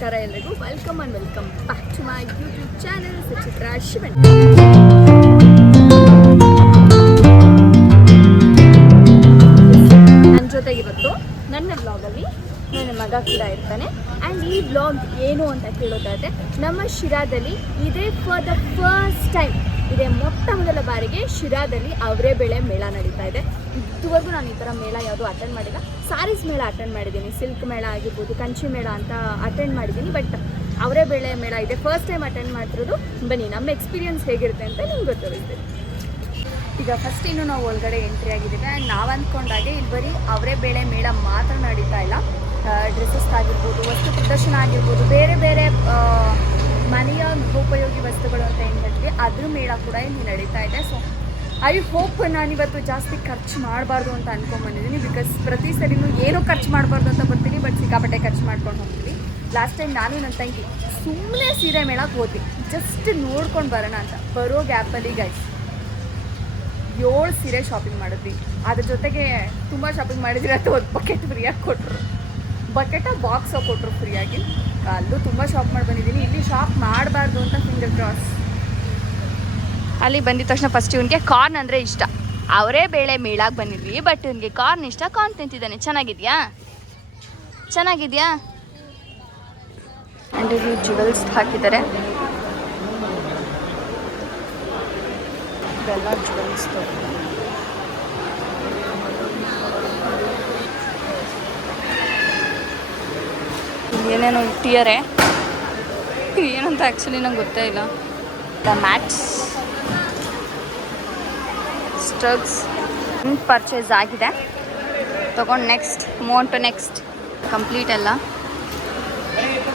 ನಮಸ್ಕಾರ ಎಲ್ಲರಿಗೂ, welcome back to my YouTube channel Suchitra Shivan. ನನ್ನ ಜೊತೆಗೆ ಇವತ್ತು ನನ್ನ ಬ್ಲಾಗಲ್ಲಿ ನನ್ನ ಮಗ ಕೂಡ ಇರ್ತಾನೆ. ಆ್ಯಂಡ್ ಈ ಬ್ಲಾಗ್ ಏನು ಅಂತ ಕೇಳೋದಾದರೆ, ನಮ್ಮ ಶಿರಾದಲ್ಲಿ ಇದೇ ಫಾರ್ ದ ಫಸ್ಟ್ ಟೈಮ್, ಇದೇ ಮೊಟ್ಟ ಮೊದಲ ಬಾರಿಗೆ ಶಿರಾದಲ್ಲಿ ಅವರೇ ಬೆಳೆ ಮೇಳ ನಡೀತಾ ಇದೆ. ಇದುವರೆಗೂ ನಾನು ಈ ಥರ ಮೇಳ ಯಾವುದೂ ಅಟೆಂಡ್ ಮಾಡಿಲ್ಲ. ಸಾರೀಸ್ ಮೇಳ ಅಟೆಂಡ್ ಮಾಡಿದ್ದೀನಿ, ಸಿಲ್ಕ್ ಮೇಳ ಆಗಿರ್ಬೋದು, ಕಂಚಿ ಮೇಳ ಅಂತ ಅಟೆಂಡ್ ಮಾಡಿದ್ದೀನಿ. ಬಟ್ ಅವರೇ ಬೆಳೆ ಮೇಳ ಇದೆ ಫಸ್ಟ್ ಟೈಮ್ ಅಟೆಂಡ್ ಮಾಡ್ತಿರೋದು. ಬನ್ನಿ ನಮ್ಮ ಎಕ್ಸ್ಪೀರಿಯನ್ಸ್ ಹೇಗಿರುತ್ತೆ ಅಂತ ನಿಮ್ಗೆ ಗೊತ್ತಿರುತ್ತೆ. ಈಗ ಫಸ್ಟ್ ಇನ್ನು ನಾವು ಒಳಗಡೆ ಎಂಟ್ರಿ ಆಗಿದ್ದೀವಿ. ಆ್ಯಂಡ್ ನಾವು ಅಂದ್ಕೊಂಡಾಗೆ ಇಲ್ಲಿ ಬರೀ ಅವರೇ ಬೆಳೆ ಮೇಳ ಮಾತ್ರ ನಡೀತಾ ಇಲ್ಲ. ಡ್ರೆಸ್ಸಸ್ ಆಗಿರ್ಬೋದು, ವಸ್ತು ಪ್ರದರ್ಶನ ಆಗಿರ್ಬೋದು, ಬೇರೆ ಬೇರೆ ಮನೆಯ ಗೃಹೋಪಯೋಗಿ ವಸ್ತುಗಳು ಅಂತ ಏನು ಹೇಳ್ತೀವಿ ಅದ್ರ ಮೇಳ ಕೂಡ ಇಲ್ಲಿ ನಡೀತಾ ಇದೆ. ಸೊ ಐ ಹೋಪ್ ನಾನಿವತ್ತು ಜಾಸ್ತಿ ಖರ್ಚು ಮಾಡಬಾರ್ದು ಅಂತ ಅಂದ್ಕೊಂಡ್ಬಂದಿದ್ದೀನಿ. ಬಿಕಾಸ್ ಪ್ರತಿ ಸರಿನೂ ಏನೂ ಖರ್ಚು ಮಾಡಬಾರ್ದು ಅಂತ ಬರ್ತೀನಿ, ಬಟ್ ಸಿಕ್ಕಾಪಟ್ಟೆ ಖರ್ಚು ಮಾಡ್ಕೊಂಡು ಹೋಗ್ತೀವಿ. ಲಾಸ್ಟ್ ಟೈಮ್ ನಾನು ನನ್ನ ತಂಗಿ ಸುಮ್ಮನೆ ಸೀರೆ ಮೇಳಕ್ಕೆ ಹೋದ್ವಿ, ಜಸ್ಟ್ ನೋಡ್ಕೊಂಡು ಬರೋಣ ಅಂತ. ಬರೋ ಗ್ಯಾಪಲ್ಲಿ ಗೈಸ್ 7 ಸೀರೆ ಶಾಪಿಂಗ್ ಮಾಡಿದ್ವಿ. ಅದ್ರ ಜೊತೆಗೆ ತುಂಬ ಶಾಪಿಂಗ್ ಮಾಡಿದ್ರಿ ಅಂತ ಒಂದು ಬಕೆಟ್ ಫ್ರೀಯಾಗಿ ಕೊಟ್ಟರು, ಬಾಕ್ಸೋ ಕೊಟ್ಟರು ಫ್ರೀಯಾಗಿ. ಅಲ್ಲೂ ತುಂಬ ಶಾಪ್ ಮಾಡಿ ಬಂದಿದ್ದೀನಿ. ಇಲ್ಲಿ ಶಾಪ್ ಮಾಡಬಾರ್ದು ಅಂತ ಫಿಂಗರ್ ಕ್ರಾಸ್. ಅಲ್ಲಿ ಬಂದಿದ ತಕ್ಷಣ ಫಸ್ಟ್ ಇವನಿಗೆ ಕಾರ್ನ್ ಅಂದರೆ ಇಷ್ಟ. ಅವರೇ ಬೇಳೆ ಮೇಳಕ್ಕೆ ಬಂದಿದ್ವಿ, ಬಟ್ ಇವನಿಗೆ ಕಾರ್ನ್ ಇಷ್ಟ. ಕಾರ್ನ್ ತಿಂತಿದ್ದಾನೆ. ಚೆನ್ನಾಗಿದೆಯಾ? ಆ್ಯಂಡ್ ಇಲ್ಲಿ ಜುವೆಲ್ಸ್ ಹಾಕಿದ್ದಾರೆ. ಇದೆಲ್ಲ ಜುವೆಲ್ಸ್ ಏನೇನೋ ಇಟ್ಟಿದ್ದಾರೆ, ಏನಂತ ಆ್ಯಕ್ಚುಲಿ ನಂಗೆ ಗೊತ್ತೇ ಇಲ್ಲ. ದ ಮ್ಯಾಟ್ಸ್, ಸ್ಟಗ್ಸ್ ಪರ್ಚೇಸ್ ಆಗಿದೆ. ತೊಗೊಂಡು ನೆಕ್ಸ್ಟ್ ನೆಕ್ಸ್ಟ್ ಕಂಪ್ಲೀಟ್ ಎಲ್ಲ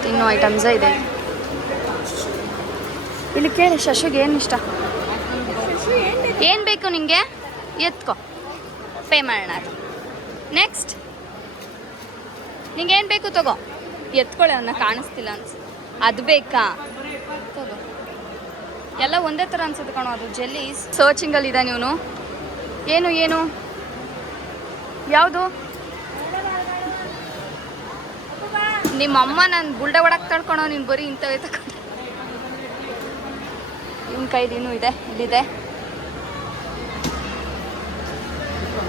ಇನ್ನೂ ಐಟಮ್ಸೇ ಇದೆ. ಇಲ್ಲಿ ಕೇಳಿ ಶಶುಗೆ ಏನು ಇಷ್ಟ, ಏನು ಬೇಕು ನಿಮಗೆ, ಎತ್ಕೊ, ಪೇ ಮಾಡೋಣ. ನೆಕ್ಸ್ಟ್ ನಿಂಗೇನು ಬೇಕು ತಗೋ, ಎತ್ಕೊಳ್ಳಿ. ಅವನ್ನ ಕಾಣಿಸ್ತಿಲ್ಲ ಅನ್ಸ, ಅದು ಬೇಕಾ ತಗೋ. ಎಲ್ಲ ಒಂದೇ ಥರ ಅನ್ಸುತ್ತೆ ಕಣೋ. ಅದು ಜೆಲ್ಲೀಸ್ ಸರ್ಚಿಂಗಲ್ಲಿ ಇದೆ. ನೀನು ಏನು ಯಾವುದು? ನಿಮ್ಮಮ್ಮ ನಾನು ಬುಲ್ಡ ಒಳಗೆ ತಡ್ಕೊಳೋ, ನೀನು ಬರೀ ಇಂಥವೇ ತಗೊಂಡು. ಇವ್ನ ಕೈದು ಇನ್ನೂ ಇದೆ, ಇಲ್ಲಿದೆ.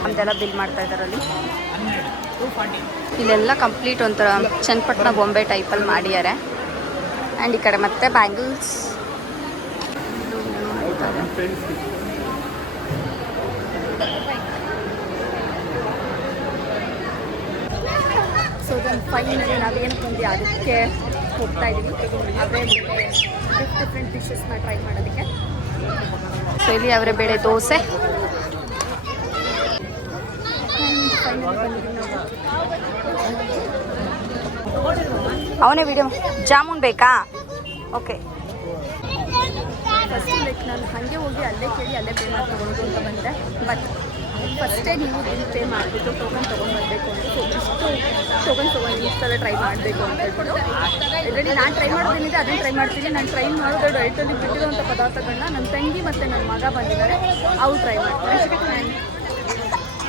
ನಮ್ದೆಲ್ಲ ಬಿಲ್ ಮಾಡ್ತಾ ಇದ್ದಾರಲ್ಲಿ. ಇಲ್ಲೆಲ್ಲ ಕಂಪ್ಲೀಟ್ ಒಂಥರ ಚನ್ನಪಟ್ಟಣ ಬೊಂಬೆ ಟೈಪಲ್ಲಿ ಮಾಡಿದ್ದಾರೆ. ಆ್ಯಂಡ್ ಈ ಕಡೆ ಮತ್ತೆ ಬ್ಯಾಂಗಲ್ಸ್. ಸೊ ದೆನ್ ಫೈನಲಿ ನಾವೇನು ಬಂದು ಅದಕ್ಕೆ ಹೋಗ್ತಾ ಇದ್ದೀವಿ. ಅವರೇ ಬೇಳೆ ಡಿಫ್ರೆಂಟ್ ಡಿಶಸ್ನ ಟ್ರೈ ಮಾಡೋದಕ್ಕೆ. ಸೊ ಇಲ್ಲಿ ಅವರೇ ಬೇಳೆ ದೋಸೆ. ಅವನೇ ವಿಡಿಯೋ. ಜಾಮೂನ್ ಬೇಕಾ? ಓಕೆ. ಫಸ್ಟ್ ಲೈಕ್ ನಾನು ಹಾಗೆ ಹೋಗಿ ಅಲ್ಲೇ ಕೇಳಿ ಅಲ್ಲೇ ಪೇ ಮಾಡಿ ತೊಗೊಳೋದು ಅಂತ ಬಂದೆ. ಬಟ್ ಫಸ್ಟೇ ನೀವು ಬಿಲ್ ಪೇ ಮಾಡಿಬಿಟ್ಟು ಟೋಕನ್ ತೊಗೊಂಡು ಬರಬೇಕು ಅಂತ. ಟೋಕನ್ ತೊಗೊಂಡು ಇಷ್ಟೆಲ್ಲ ಟ್ರೈ ಮಾಡಬೇಕು ಅಂತ ಹೇಳ್ಬಿಟ್ಟು ಆಲ್ರೆಡಿ ನಾನು ಟ್ರೈ ಮಾಡೋದೇನಿದೆ ಅದನ್ನು ಟ್ರೈ ಮಾಡ್ತೀನಿ. ನಾನು ಟ್ರೈ ಮಾಡೋದು ಡೈಟಲ್ಲಿ ಬಿಟ್ಟಿರುವಂಥ ಪದಾರ್ಥಗಳನ್ನ ನನ್ನ ತಂಗಿ ಮತ್ತು ನನ್ನ ಮಗ ಬಂದಿದ್ದಾರೆ, ಅವ್ರು ಟ್ರೈ ಮಾಡ್ತಾರೆ.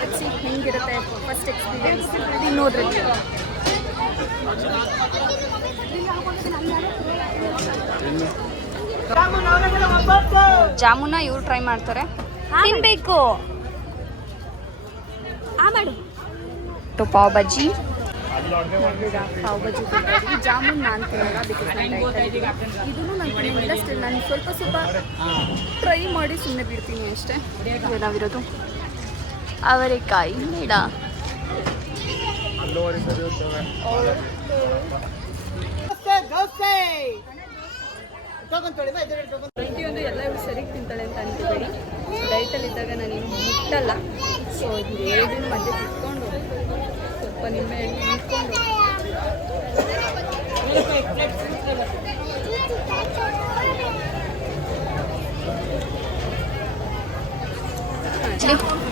ಹಚ್ಚಿ ಹೆಂಗಿರುತ್ತೆ ಫಸ್ಟ್ ಎಕ್ಸ್ಪೀರಿಯನ್ಸ್ ತಿನ್ನೋದ್ರಲ್ಲಿ. ಜಾಮೂನ ಇವ್ರು ಟ್ರೈ ಮಾಡ್ತಾರೆ. ತಿನ್ಬೇಕು. ಮಾಡು ಪಾವ್ ಬಜ್ಜಿ. ಪಾವ್ ಬಜ್ಜಿ ತಿಂತೀವಿ. ಜಾಮೂನ್ ನಾನು ತಿನ್ನಲ್ಲ, ಬಿಕಾಸ್ ನಾನು ಇದನ್ನು ನಾನು ತಿನ್ನೋದಿಲ್ಲ. ಸ್ಟಿಲ್ ನಾನು ಸ್ವಲ್ಪ ಟ್ರೈ ಮಾಡಿ ಸುಮ್ಮನೆ ಬಿಡ್ತೀನಿ ಅಷ್ಟೇ. ನಾವಿರೋದು ಅವರೆಕಾಯಿ ಮೇಡ. ಪ್ರತಿಯೊಂದು ಎಲ್ಲ ಇವ್ರು ಸರಿಗೆ ತಿಂತಾಳೆ ಅಂತ ಅಂತಿಬೇಡಿ. ಡೈಟಲ್ಲಿದ್ದಾಗ ನಾನೇನು ಮುಟ್ಟಲ್ಲ. ಸೊ ಇದು ಏಳು ಮಧ್ಯೆ ತಿಟ್ಕೊಂಡು ಸ್ವಲ್ಪ ನಿಂಬೆ ಹಣ್ಣು ಇಟ್ಕೊಂಡು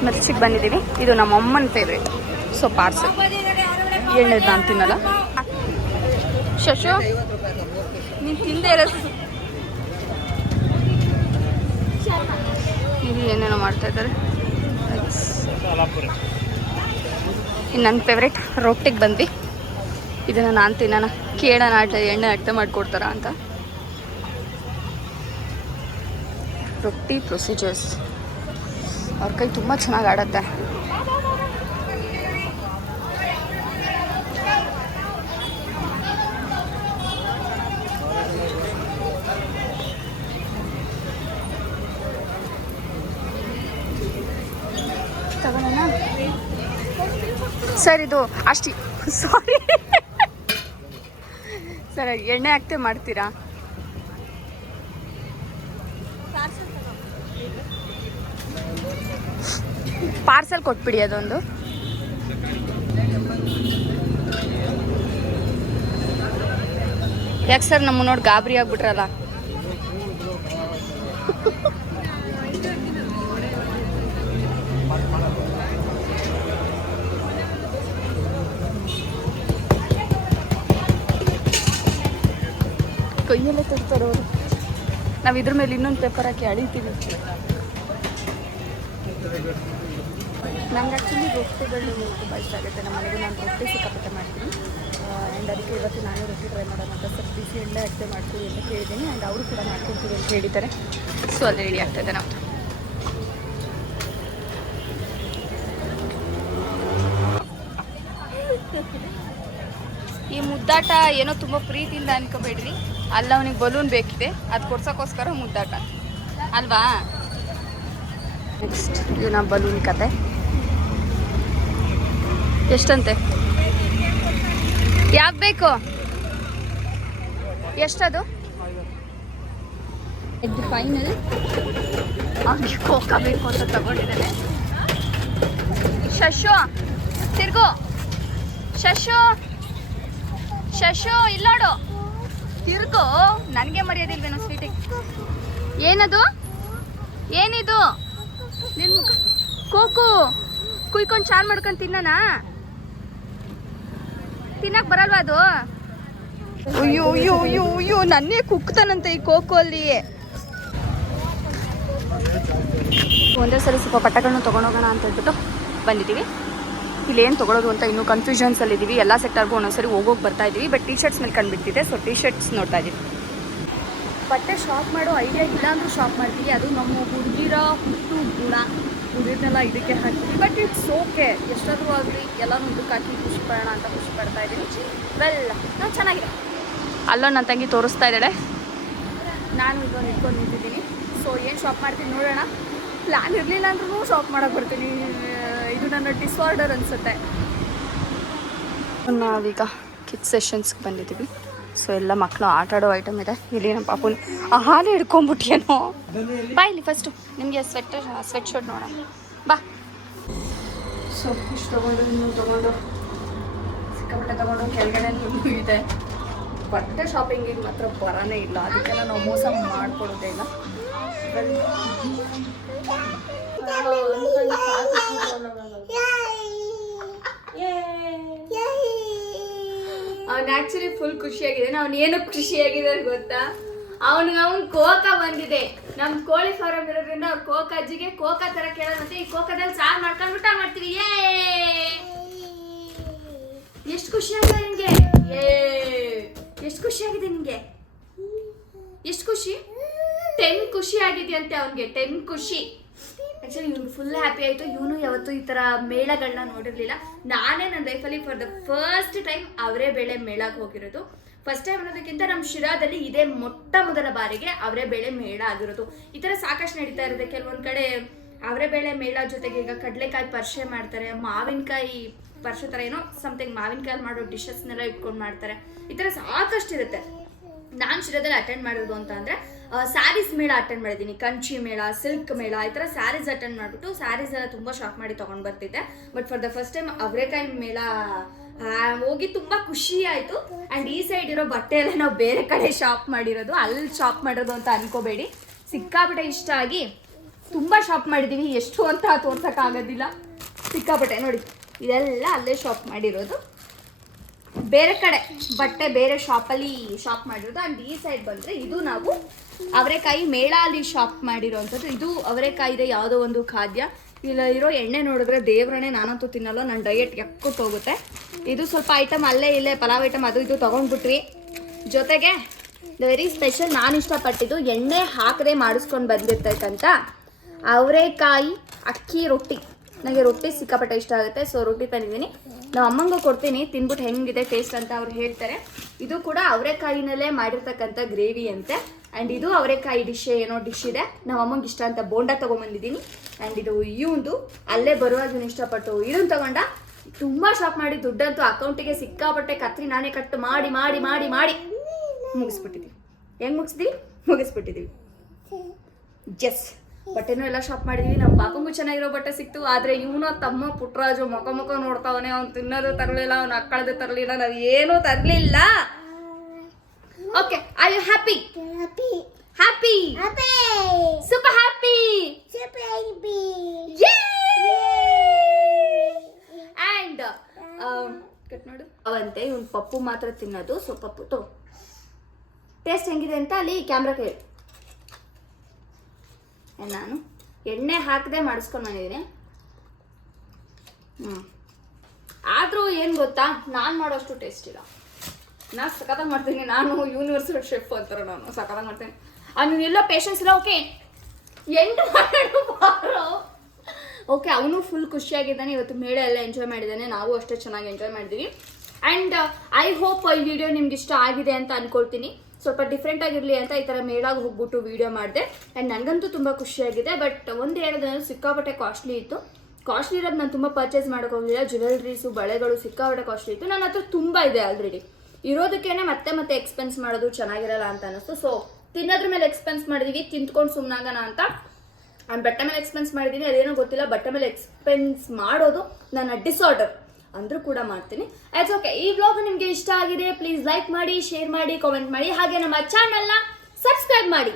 ಮಿರ್ಚಿಗೆ ಬಂದಿದ್ದೀವಿ. ಇದು ನಮ್ಮ ಅಮ್ಮನ ಫೇವ್ರೇಟ್. ಸೊ ಪಾರ್ಸಲ್ ಎಣ್ಣೆದು ನಾನು ತಿನ್ನಲ್ಲ. ಶಶು ನೀನು ತಿಂದೇ ಇರೋ. ಇಲ್ಲಿ ಏನೇನೋ ಮಾಡ್ತಾ ಇದ್ದಾರೆ. ಇನ್ನು ನನ್ನ ಫೇವ್ರೇಟ್ ರೊಟ್ಟಿಗೆ ಬಂದ್ವಿ. ಇದನ್ನು ನಾನು ತಿನ್ನೋಣ, ಕೇಳೋಣ ಎಣ್ಣೆ ಅಡ್ತೆ ಮಾಡಿಕೊಡ್ತಾರ ಅಂತ. ರೊಟ್ಟಿ ಪ್ರೊಸೀಜರ್ಸ್ ಅವ್ರ ಕೈ ತುಂಬ ಚೆನ್ನಾಗಿ ಆಡತ್ತೆ. ತಗೊಳ್ಳೋಣ ಸರ್. ಇದು ಅಷ್ಟು ಸಾರಿ ಸರ್, ಎಣ್ಣೆ ಹಾಕ್ತೆ ಮಾಡ್ತೀರಾ? ಪಾರ್ಸಲ್ ಕೊಟ್ಬಿಡಿ ಅದೊಂದು. ಯಾಕೆ ಸರ್ ನಮ್ಮ ನೋಡಿ ಗಾಬರಿ ಆಗ್ಬಿಟ್ರಲ್ಲ? ಕೈಯಲ್ಲೇ ತರ್ತಾರೆ ಅವರು. ನಾವು ಇದ್ರ ಮೇಲೆ ಇನ್ನೊಂದು ಪೇಪರ್ ಹಾಕಿ ಅಳಿತೀವಿ. ನಂಗೆ ಆ್ಯಕ್ಚುಲಿ ರೊಟ್ಟಿಗಳು ತುಂಬ ಇಷ್ಟ ಆಗುತ್ತೆ. ನಮ್ಮ ಮನೆಗೆ ನಾನು ರೊಟ್ಟಿ ಸಿಕ್ಕಾಪಟ್ಟೆ ಮಾಡ್ತೀನಿ. ಆ್ಯಂಡ್ ಅದಕ್ಕೆ ಇವತ್ತು ನಾನು ರೊಟ್ಟಿ ಟ್ರೈ ಮಾಡೋಣ ಅಂತ ಸ್ವಲ್ಪ ಬಿಸಿ ಎಣ್ಣೆ ಅಡುಗೆ ಮಾಡ್ತೀವಿ ಅಂತ ಕೇಳಿದ್ದೀನಿ. ಆ್ಯಂಡ್ ಅವರು ಕೂಡ ಮಾಡ್ಕೊಡ್ತೀವಿ ಅಂತ ಹೇಳಿದ್ದಾರೆ. ಸೊ ಅಲ್ಲಿ ರೆಡಿ ಆಗ್ತಾಯಿದೆ ನಾವು. ಈ ಮುದ್ದಾಟ ಏನೋ ತುಂಬ ಪ್ರೀತಿಯಿಂದ ಅನ್ಕೋಬೇಡ್ರಿ. ಅಲ್ಲ ಅವನಿಗೆ ಬಲೂನ್ ಬೇಕಿದೆ, ಅದು ಕೊಡ್ಸೋಕ್ಕೋಸ್ಕರ ಮುದ್ದಾಟ ಅಲ್ವಾ? ನೆಕ್ಸ್ಟ್ ಇವನ ಬಲೂನ್ ಕತೆ ಎಷ್ಟಂತೆ? ಯಾಕೆ ಬೇಕು? ಎಷ್ಟದು? ಇದು ಫೈನಲ್. ಅವ್ನಿಗೆ ಕೋಕಾ ಬೇಕು ಅಂತ ತಗೊಂಡಿದ್ದಾನೆ. ಶಶು ತಿರ್ಗು, ಶಶು ಶಶು ಇಲ್ಲೋಡು, ತಿರ್ಗು. ನನಗೆ ಮರ್ಯಾದಿಲ್ವೇನೋ ಸ್ವೀಟಿಗೆ. ಏನದು? ಏನಿದು? ನಿನ್ನ ಮುಖ ಕೋಕು ಕುಯ್ಕೊಂಡು ಚಾನ್ ಮಾಡ್ಕೊಂಡು ತಿನ್ನೋಣ? ತಿನ್ನಕ್ಕೆ ಬರಲ್ವಾ ಅದು? ಅಯ್ಯೋ ಅಯ್ಯೋ ಅಯ್ಯೋ ಅಯ್ಯೋ, ನನ್ನೇ ಕುಕ್ತಾನಂತೆ ಈ ಕೋಕು ಅಲ್ಲಿ. ಒಂದೇ ಸರಿ ಸ್ವಲ್ಪ ಪಟ್ಟಗಳನ್ನು ತೊಗೊಂಡೋಗೋಣ ಅಂತ ಹೇಳ್ಬಿಟ್ಟು ಬಂದಿದ್ದೀವಿ. ಇಲ್ಲೇನು ತೊಗೊಳೋದು ಅಂತ ಇನ್ನೂ ಕನ್ಫ್ಯೂಷನ್ಸಲ್ಲಿದ್ದೀವಿ. ಎಲ್ಲ ಸೆಕ್ಟರ್ಗೂ ಒಂದೊಂದ್ಸರಿ ಹೋಗೋಗಿ ಬರ್ತಾ ಇದ್ದೀವಿ. ಬಟ್ ಟೀ ಶರ್ಟ್ಸ್ ಮೇಲೆ ಕಂಡುಬಿಡ್ತಿದೆ. ಸೊ ಟೀ ಶರ್ಟ್ಸ್ ನೋಡ್ತಾ ಇದ್ದೀವಿ. ಬಟ್ಟೆ ಶಾಪ್ ಮಾಡೋ ಐಡಿಯಾ ಇಲ್ಲ ಅಂದರೂ ಶಾಪ್ ಮಾಡ್ತೀವಿ. ಅದು ನಮ್ಮ ಹುಡುಗಿರ ಹುಟ್ಟು ಗುಣ. ಹುಡುಗಿರನ್ನೆಲ್ಲ ಇದಕ್ಕೆ ಹಾಕ್ತೀವಿ. ಬಟ್ ಇಟ್ಸ್ ಓಕೆ, ಎಷ್ಟಾದರೂ ಆಗಲಿ ಎಲ್ಲ ಮುಂದಕ್ಕೆ ಹಾಕಿ ಖುಷಿ ಪಡೋಣ ಅಂತ ಖುಷಿ ಪಡ್ತಾ ಇದ್ದೀನಿ. ವೆಲ್, ನಾವು ಚೆನ್ನಾಗಿದೆ. ಅಲ್ಲೋ ನನ್ನ ತಂಗಿ ತೋರಿಸ್ತಾ ಇದ್ದಾಳೆ, ನಾನು ಇದೊಂದು ಇಟ್ಕೊಂಡು ನಿಂತಿದ್ದೀನಿ. ಸೊ ಏನು ಶಾಪ್ ಮಾಡ್ತೀನಿ ನೋಡೋಣ. ಪ್ಲ್ಯಾನ್ ಇರಲಿಲ್ಲ ಅಂದ್ರೂ ಶಾಪ್ ಮಾಡೋಕ್ಕೆ ಬರ್ತೀನಿ. ಇದು ನನ್ನ ಡಿಸಾರ್ಡರ್ ಅನಿಸುತ್ತೆ. ನಾವೀಗ ಕಿಡ್ಸ್ ಸೆಷನ್ಸ್ಗೆ ಬಂದಿದ್ದೀವಿ. ಸೊ ಎಲ್ಲ ಮಕ್ಕಳು ಆಟ ಆಡೋ ಐಟಮ್ ಇದೆ. ಇಲ್ಲಿ ನಮ್ಮ ಪಾಪುನ ಹಾಲು ಹಿಡ್ಕೊಂಬಿಟ್ಟೇನೋ. ಬಾ ಇಲ್ಲಿ ಫಸ್ಟು ನಿಮಗೆ ಸ್ವೆಟ್ ಶರ್ಟ್ ನೋಡೋಣ ಬಾ. ಸೊ ಇಷ್ಟು ತೊಗೊಂಡು ಇನ್ನೂ ತೊಗೊಂಡು ಸಿಕ್ಕಾಪಟ್ಟೆ ತೊಗೊಂಡು ಕೆಳಗಡೆ ಇನ್ನೂ ಇದೆ. ಬಟ್ಟೆ ಶಾಪಿಂಗಿಗೆ ಮಾತ್ರ ಬರೋನೇ ಇಲ್ಲ. ಅದಕ್ಕೆಲ್ಲ ನಾವು ಮೋಸ ಮಾಡಿಕೊಡೋದೇ ಇಲ್ಲ. ಅವನು ಆ್ಯಕ್ಚುಲಿ ಫುಲ್ ಖುಷಿಯಾಗಿದೆ. ಅವ್ನು ಏನು ಖುಷಿಯಾಗಿದೆ ಗೊತ್ತಾ? ಅವ್ನು ಕೋಕಾ ಬಂದಿದೆ. ನಮ್ಮ ಕೋಳಿ ಫಾರಂ ಇರೋದ್ರಿಂದ ಅವ್ರ ಕೋಕಾ ಅಜ್ಜಿಗೆ ಕೋಕಾ ಥರ ಕೇಳೋದಂತೆ. ಈ ಕೋಕಾದಲ್ಲಿ ಸಾರು ಮಾಡ್ಕೊಂಡು ಊಟ ಮಾಡ್ತೀವಿ. ಎಷ್ಟು ಖುಷಿಯಾಗಿದೆ ನಿನಗೆ? ಎಷ್ಟು ಖುಷಿಯಾಗಿದೆ ನಿನಗೆ? ಎಷ್ಟು ಖುಷಿ? 10 ಖುಷಿ ಆಗಿದೆಯಂತೆ ಅವನಿಗೆ. 10 ಖುಷಿ. ಆ್ಯಕ್ಚುಲಿ ಇವ್ನಿಗೆ ಫುಲ್ ಹ್ಯಾಪಿ ಆಯಿತು. ಇವನು ಯಾವತ್ತೂ ಈ ಥರ ಮೇಳಗಳನ್ನ ನೋಡಿರಲಿಲ್ಲ. ನಾನೇ ನನ್ನ ಲೈಫಲ್ಲಿ ಫಾರ್ ದ ಫಸ್ಟ್ ಟೈಮ್ ಅವರೇ ಬೇಳೆ ಮೇಳಕ್ಕೆ ಹೋಗಿರೋದು. ಫಸ್ಟ್ ಟೈಮ್ ಅನ್ನೋದಕ್ಕಿಂತ ನಮ್ಮ ಶಿರಾದಲ್ಲಿ ಇದೇ ಮೊಟ್ಟ ಮೊದಲ ಬಾರಿಗೆ ಅವರೇ ಬೇಳೆ ಮೇಳ ಆಗಿರೋದು. ಈ ಥರ ಸಾಕಷ್ಟು ನಡೀತಾ ಇರುತ್ತೆ. ಕೆಲವೊಂದು ಕಡೆ ಅವರೇ ಬೇಳೆ ಮೇಳ ಜೊತೆಗೆ ಈಗ ಕಡಲೆಕಾಯಿ ಪರಿಷೆ ಮಾಡ್ತಾರೆ, ಮಾವಿನಕಾಯಿ ಪರಿಷೆ ಥರ ಏನೋ ಸಮಥಿಂಗ್ ಮಾವಿನಕಾಯಲ್ಲಿ ಮಾಡೋ ಡಿಶಸ್ನೆಲ್ಲ ಇಟ್ಕೊಂಡು ಮಾಡ್ತಾರೆ. ಈ ಥರ ಸಾಕಷ್ಟು ಇರುತ್ತೆ. ನಾನು ಶಿರಾದಲ್ಲಿ ಅಟೆಂಡ್ ಮಾಡಿರೋದು ಅಂತ ಅಂದರೆ ಸ್ಯಾರೀಸ್ ಮೇಳ ಅಟೆಂಡ್ ಮಾಡಿದ್ದೀನಿ. ಕಂಚಿ ಮೇಳ, ಸಿಲ್ಕ್ ಮೇಳ, ಈ ಥರ ಸ್ಯಾರೀಸ್ ಅಟೆಂಡ್ ಮಾಡಿಬಿಟ್ಟು ಸ್ಯಾರೀಸ್ ಎಲ್ಲ ತುಂಬ ಶಾಪ್ ಮಾಡಿ ತೊಗೊಂಡು ಬರ್ತಿದ್ದೆ. But for the first time ಅವರೇಕಾಯಿ ಮೇಳ ಹೋಗಿ ತುಂಬ ಖುಷಿ ಆಯಿತು. ಆ್ಯಂಡ್ ಈ ಸೈಡ್ ಇರೋ ಬಟ್ಟೆ ಎಲ್ಲ ನಾವು ಬೇರೆ ಕಡೆ ಶಾಪ್ ಮಾಡಿರೋದು, ಅಲ್ಲಿ ಶಾಪ್ ಮಾಡೋದು ಅಂತ ಅನ್ಕೋಬೇಡಿ. ಸಿಕ್ಕಾಪಟ್ಟೆ ಇಷ್ಟ ಆಗಿ ತುಂಬ ಶಾಪ್ ಮಾಡಿದ್ದೀವಿ. ಎಷ್ಟು ಅಂತ ತೋರ್ಸೋಕ್ಕಾಗೋದಿಲ್ಲ. ಸಿಕ್ಕಾಪಟ್ಟೆ ನೋಡಿ, ಇದೆಲ್ಲ ಅಲ್ಲೇ ಶಾಪ್ ಮಾಡಿರೋದು. ಬೇರೆ ಕಡೆ ಬಟ್ಟೆ ಬೇರೆ ಶಾಪಲ್ಲಿ ಶಾಪ್ ಮಾಡಿರೋದು. ಆ್ಯಂಡ್ ಈ ಸೈಡ್ ಬಂದರೆ ಇದು ನಾವು ಅವರೆಕಾಯಿ ಮೇಳ ಅಲ್ಲಿ ಶಾಪ್ ಮಾಡಿರೋವಂಥದ್ದು. ಇದು ಅವರೆಕಾಯಿದೆ ಯಾವುದೋ ಒಂದು ಖಾದ್ಯ. ಇಲ್ಲ ಇರೋ ಎಣ್ಣೆ ನೋಡಿದ್ರೆ ದೇವ್ರಣ್ಣೆ ನಾನಂತೂ ತಿನ್ನಲ್ಲ, ನನ್ನ ಡಯೆಟ್ ಎಕ್ಕೊಟ್ಟು ಹೋಗುತ್ತೆ. ಇದು ಸ್ವಲ್ಪ ಐಟಮ್ ಅಲ್ಲೇ ಇಲ್ಲೇ ಪಲಾವ್ ಐಟಮ್ ಅದು ಇದು ತೊಗೊಂಡ್ಬಿಟ್ವಿ. ಜೊತೆಗೆ ವೆರಿ ಸ್ಪೆಷಲ್ ನಾನು ಇಷ್ಟಪಟ್ಟಿದ್ದು ಎಣ್ಣೆ ಹಾಕದೆ ಮಾಡಿಸ್ಕೊಂಡು ಬಂದಿರ್ತಕ್ಕಂಥ ಅವರೆಕಾಯಿ ಅಕ್ಕಿ ರೊಟ್ಟಿ. ನನಗೆ ರೊಟ್ಟಿ ಸಿಕ್ಕಾಪಟ್ಟೆ ಇಷ್ಟ ಆಗುತ್ತೆ, ಸೊ ರೊಟ್ಟಿ ತಂದಿದ್ದೀನಿ. ನಾವು ಅಮ್ಮಂಗೂ ಕೊಡ್ತೀನಿ, ತಿನ್ಬಿಟ್ಟು ಹೆಂಗಿದೆ ಟೇಸ್ಟ್ ಅಂತ ಅವ್ರು ಹೇಳ್ತಾರೆ. ಇದು ಕೂಡ ಅವರೆಕಾಯಿನಲ್ಲೇ ಮಾಡಿರ್ತಕ್ಕಂಥ ಗ್ರೇವಿ ಅಂತೆ. ಆ್ಯಂಡ್ ಇದು ಅವರೆಕಾಯಿ ಏನೋ ಡಿಶ್ ಇದೆ, ನಾವು ಅಮ್ಮಂಗೆ ಇಷ್ಟ ಅಂತ ಬೋಂಡ ತೊಗೊಂಬಂದಿದ್ದೀನಿ. ಆ್ಯಂಡ್ ಇದು ಇವಂದು ಅಲ್ಲೇ ಬರುವಾಗ ಇವನು ಇಷ್ಟಪಟ್ಟು ಇದನ್ನು ತೊಗೊಂಡ. ತುಂಬ ಶಾಪ್ ಮಾಡಿ ದುಡ್ಡಂತೂ ಅಕೌಂಟಿಗೆ ಸಿಕ್ಕಾಪಟ್ಟೆ ಕತ್ರಿ ನಾನೇ ಕಟ್ಟು ಮಾಡಿ ಮಾಡಿ ಮಾಡಿ ಮಾಡಿ ಮುಗಿಸ್ಬಿಟ್ಟಿದ್ದೀವಿ. ಹೆಂಗೆ ಮುಗಿಸ್ಬಿಟ್ಟಿದ್ದೀವಿ. ಜಸ್ ಬಟ್ಟೆನೂ ಎಲ್ಲ ಶಾಪ್ ಮಾಡಿದ್ವಿ. ನಮ್ಮ ಪಾಪಂಗೂ ಚೆನ್ನಾಗಿರೋ ಬಟ್ಟೆ ಸಿಕ್ತು. ಆದರೆ ಇವನು ತಮ್ಮ ಪುಟ್ಟರಾಜು ಮುಖ ನೋಡ್ತಾವನೆ. ಅವ್ನು ತಿನ್ನೋದು ತರಲಿಲ್ಲ, ಅವ್ನು ಅಕ್ಕಳದು ತರಲಿಲ್ಲ, ನಾವು ಏನೂ ತರಲಿಲ್ಲ. Okay, are you happy? Happy super happy. And cut ನೋಡು ಅವಂತೆ ಇವನು ಪಪ್ಪು ಮಾತ್ರ ತಿನ್ನೋದು. ಸೊ ಪಪ್ಪು ತೋ ಟೇಸ್ಟ್ ಹೆಂಗಿದೆ ಅಂತ ಅಲ್ಲಿ ಕ್ಯಾಮ್ರಾ ಕೇಳಿ. ನಾನು ಎಣ್ಣೆ ಹಾಕದೆ ಮಾಡಿಸ್ಕೊಂಡು ಬಂದಿದ್ದೀನಿ. ಆದರೂ ಏನು ಗೊತ್ತಾ, ನಾನು ಮಾಡೋಷ್ಟು ಟೇಸ್ಟ್ ಇಲ್ಲ. ನಾನು ಸಖತ್ತಾಗಿ ಮಾಡ್ತೀನಿ. ನಾನು ಯೂನಿವರ್ಸಲ್ ಶೆಫ್ ಅಂತಾರೆ, ನಾನು ಸಖತ್ತಾಗಿ ಮಾಡ್ತೀನಿ. ಎಲ್ಲ ಪೇಷನ್ಸ್ ಇಲ್ಲ. ಓಕೆ ಎಂಟು ಬಾರೋ. ಓಕೆ, ಅವನು ಫುಲ್ ಖುಷಿಯಾಗಿದ್ದಾನೆ. ಇವತ್ತು ಮೇಳ ಎಲ್ಲ ಎಂಜಾಯ್ ಮಾಡಿದ್ದಾನೆ, ನಾವು ಅಷ್ಟೇ ಚೆನ್ನಾಗಿ ಎಂಜಾಯ್ ಮಾಡಿದ್ದೀವಿ. ಆ್ಯಂಡ್ ಐ ಹೋಪ್ ಈ ವಿಡಿಯೋ ನಿಮ್ಗೆ ಇಷ್ಟ ಆಗಿದೆ ಅಂತ ಅಂದ್ಕೊಳ್ತೀನಿ. ಸ್ವಲ್ಪ ಡಿಫ್ರೆಂಟ್ ಆಗಿರಲಿ ಅಂತ ಈ ಥರ ಮೇಳಾಗಿ ಹೋಗ್ಬಿಟ್ಟು ವಿಡಿಯೋ ಮಾಡಿದೆ. ಆ್ಯಂಡ್ ನನಗಂತೂ ತುಂಬ ಖುಷಿಯಾಗಿದೆ. ಬಟ್ ಒಂದು ಹೇಳಿದ್ರೆ ಸಿಕ್ಕಾಪಟ್ಟೆ ಕಾಸ್ಟ್ಲಿ ಇತ್ತು. ಕಾಸ್ಟ್ಲಿ ಇರೋದು ನಾನು ತುಂಬ ಪರ್ಚೇಸ್ ಮಾಡೋಕೆ ಹೋಗಲಿಲ್ಲ. ಜ್ಯುವೆಲ್ರೀಸು ಬಳೆಗಳು ಸಿಕ್ಕಾಪಟ್ಟೆ ಕಾಸ್ಟ್ಲಿ ಇತ್ತು. ನನ್ನ ಹತ್ರ ತುಂಬ ಇದೆ ಆಲ್ರೆಡಿ. ಇರೋದಕ್ಕೇನೆ ಮತ್ತೆ ಎಕ್ಸ್ಪೆನ್ಸ್ ಮಾಡೋದು ಚೆನ್ನಾಗಿರಲ್ಲ ಅಂತ ಅನ್ನಿಸ್ತು. ಸೊ ತಿನ್ನೋದ್ರ ಮೇಲೆ ಎಕ್ಸ್ಪೆನ್ಸ್ ಮಾಡಿದೀವಿ, ತಿಂದ್ಕೊಂಡು ಸುಮ್ಮನಾಗೋಣ ಅಂತ. ನಾನು ಬಟ್ಟೆ ಮೇಲೆ ಎಕ್ಸ್ಪೆನ್ಸ್ ಮಾಡಿದ್ದೀನಿ, ಅದೇನೋ ಗೊತ್ತಿಲ್ಲ. ಬಟ್ಟೆ ಮೇಲೆ ಎಕ್ಸ್ಪೆನ್ಸ್ ಮಾಡೋದು ನನ್ನ ಡಿಸಾರ್ಡರ್ ಅಂದರೂ ಕೂಡ ಮಾಡ್ತೀನಿ. It's okay. ಈ ವ್ಲಾಗ್ ನಿಮಗೆ ಇಷ್ಟ ಆಗಿದೆ, ಪ್ಲೀಸ್ ಲೈಕ್ ಮಾಡಿ, ಶೇರ್ ಮಾಡಿ, ಕಾಮೆಂಟ್ ಮಾಡಿ, ಹಾಗೆ ನಮ್ಮ ಚಾನಲ್ನ ಸಬ್ಸ್ಕ್ರೈಬ್ ಮಾಡಿ.